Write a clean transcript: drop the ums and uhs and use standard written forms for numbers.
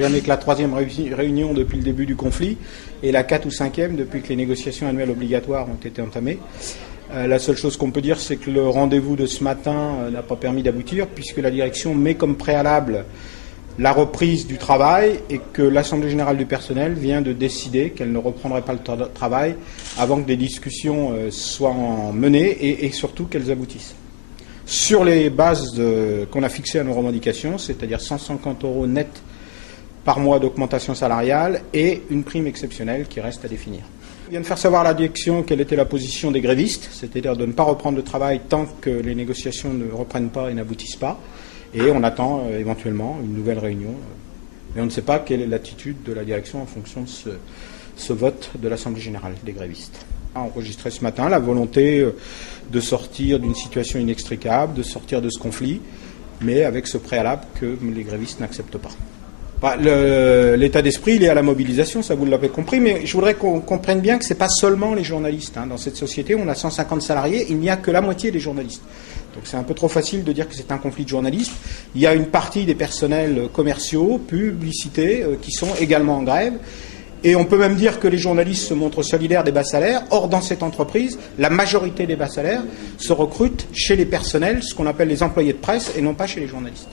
Jamais que la 3e réunion depuis le début du conflit et la 4 ou 5e depuis que les négociations annuelles obligatoires ont été entamées. La seule chose qu'on peut dire, c'est que le rendez-vous de ce matin n'a pas permis d'aboutir puisque la direction met comme préalable la reprise du travail et que l'Assemblée générale du personnel vient de décider qu'elle ne reprendrait pas le travail avant que des discussions soient menées et surtout qu'elles aboutissent. Sur les bases qu'on a fixées à nos revendications, c'est-à-dire 150 € net par mois d'augmentation salariale et une prime exceptionnelle qui reste à définir. On vient de faire savoir à la direction quelle était la position des grévistes, c'est-à-dire de ne pas reprendre le travail tant que les négociations ne reprennent pas et n'aboutissent pas. Et on attend éventuellement une nouvelle réunion. Mais on ne sait pas quelle est l'attitude de la direction en fonction de ce vote de l'Assemblée générale des grévistes. On a enregistré ce matin la volonté de sortir d'une situation inextricable, de sortir de ce conflit, mais avec ce préalable que les grévistes n'acceptent pas. L'état d'esprit, il est à la mobilisation, ça vous l'avez compris, mais je voudrais qu'on comprenne bien que ce n'est pas seulement les journalistes. Dans cette société, on a 150 salariés, il n'y a que la moitié des journalistes. Donc c'est un peu trop facile de dire que c'est un conflit de journalistes. Il y a une partie des personnels commerciaux, publicités, qui sont également en grève. Et on peut même dire que les journalistes se montrent solidaires des bas salaires. Or, dans cette entreprise, la majorité des bas salaires se recrutent chez les personnels, ce qu'on appelle les employés de presse, et non pas chez les journalistes.